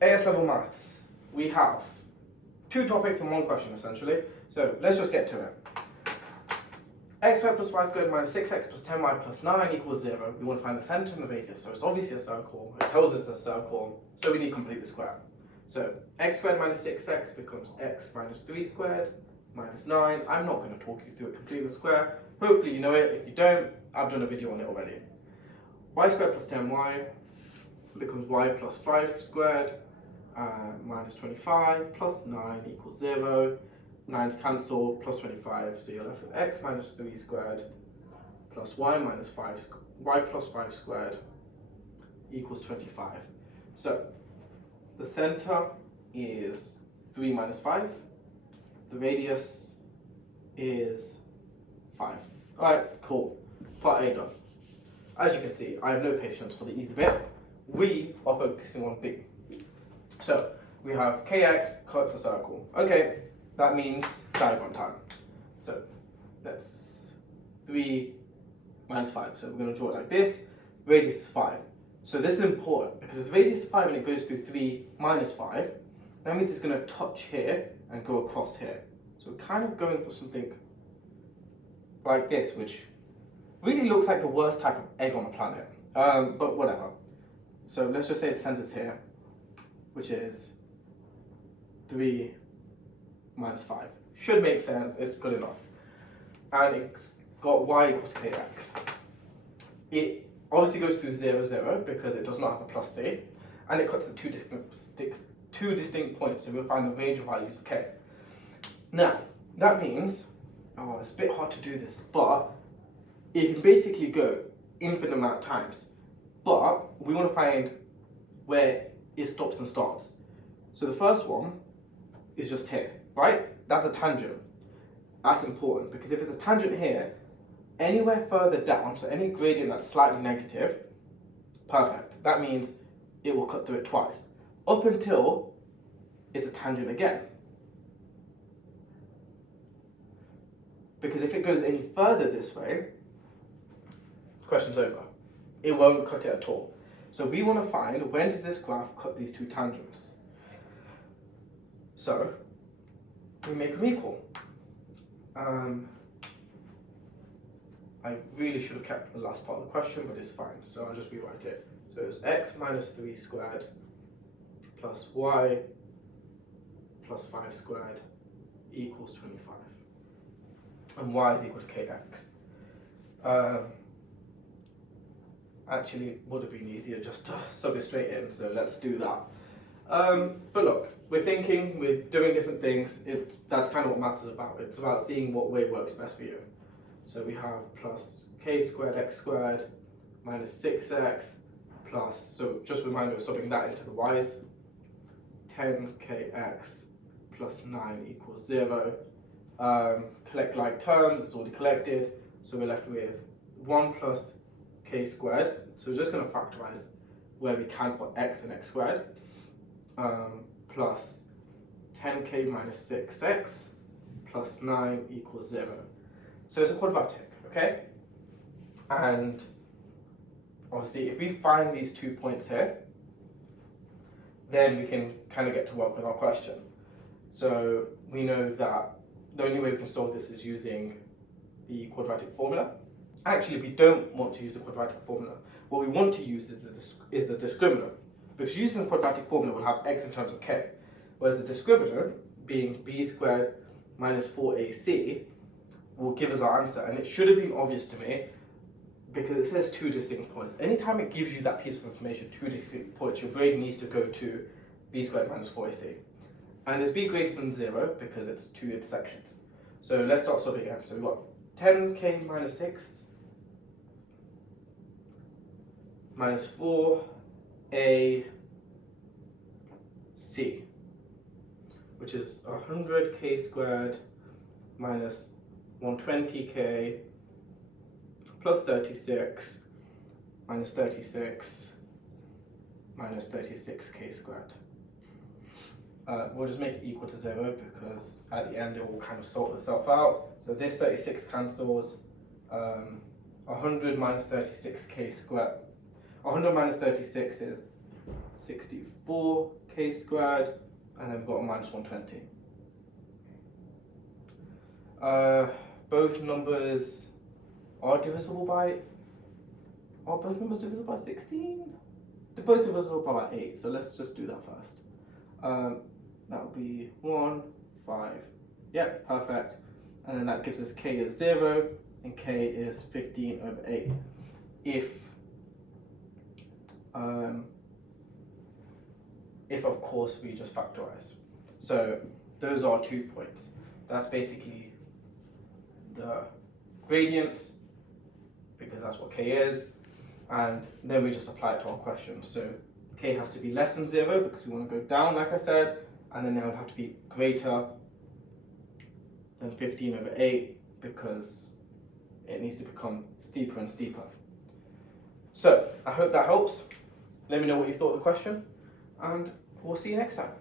AS level maths, we have two topics and one question essentially. So let's just get to it. X squared plus y squared minus 6x plus 10y plus 9 equals 0. We want to find the centre and the radius. So it's obviously a circle. It tells us it's a circle. So we need to complete the square. So x squared minus 6x becomes x minus 3 squared minus 9. I'm not going to talk you through it, complete the square. Hopefully you know it. If you don't, I've done a video on it already. Y squared plus 10y becomes y plus 5 squared minus 25 plus 9 equals 0. 9's cancel, plus 25, so you're left with x minus 3 squared plus y minus 5, y plus 5 squared equals 25. So the center is 3 minus 5, the radius is 5. Alright, cool. Part A done. As you can see, I have no patience for the easy bit. We are focusing on B. So we have kx cuts a circle. Okay. That means diagram time. So that's 3 minus 5. So we're going to draw it like this. Radius is 5. So this is important because if the radius is 5 and it goes through 3 minus 5, that means it's going to touch here and go across here. So we're kind of going for something like this, which really looks like the worst type of egg on the planet. But whatever. So let's just say the center's here, which is 3 minus 5. Should make sense, it's good enough. And it's got y equals kx. It obviously goes through 0, 0 because it does not have a plus c. And it cuts at two distinct points, so we'll find the range of values of k. Now, that means, it's a bit hard to do this, but it can basically go infinite amount of times. But we want to find where it stops and starts. So the first one is just here. Right? That's a tangent. That's important because if it's a tangent here, anywhere further down, so any gradient that's slightly negative, perfect. That means it will cut through it twice, up until it's a tangent again. Because if it goes any further this way, question's over. It won't cut it at all. So we want to find when does this graph cut these two tangents. So we make them equal. I really should have kept the last part of the question, but it's fine, so I'll just rewrite it. So it's x minus 3 squared plus y plus 5 squared equals 25. And y is equal to kx. Actually, it would have been easier just to sub it straight in, so let's do that. But look, we're thinking, we're doing different things. That's kind of what maths is about. It's about seeing what way works best for you. So we have plus k squared x squared minus 6x plus, so just a reminder, we're subbing that into the y's, 10kx plus 9 equals 0. Collect like terms, it's already collected, so we're left with 1 plus k squared. So we're just going to factorize where we can for x and x squared. Plus 10k minus 6x plus 9 equals 0. So it's a quadratic, okay? And obviously if we find these 2 points here, then we can kind of get to work with our question. So we know that the only way we can solve this is using the quadratic formula. Actually, we don't want to use the quadratic formula. What we want to use is the discriminant. Because using the quadratic formula will have x in terms of k, whereas the discriminant, being b squared minus 4ac, will give us our answer. And it should have been obvious to me because it says 2 distinct points. Anytime it gives you that piece of information, 2 distinct points, your brain needs to go to b squared minus 4ac. And is b greater than 0 because it's 2 intersections. So let's start solving again. So we've got 10k minus 6 minus 4ac, which is 100k squared minus 120k plus 36 minus 36 minus 36k squared. We'll just make it equal to 0 because at the end it will kind of sort itself out. So this 36 cancels. 100 minus 36k squared. 100 minus 36 is 64 k squared, and then we've got a minus 120. Both numbers are divisible by, are both numbers divisible by 16? They're both divisible by like 8, so let's just do that first. That would be 1, 5. Yeah, perfect. And then that gives us k is 0, and k is 15 over 8. If of course we just factorize. So those are 2 points. That's basically the gradient, because that's what k is, and then we just apply it to our question. So k has to be less than 0 because we want to go down, like I said, and then it would have to be greater than 15 over 8 because it needs to become steeper and steeper. So I hope that helps. Let me know what you thought of the question, and we'll see you next time.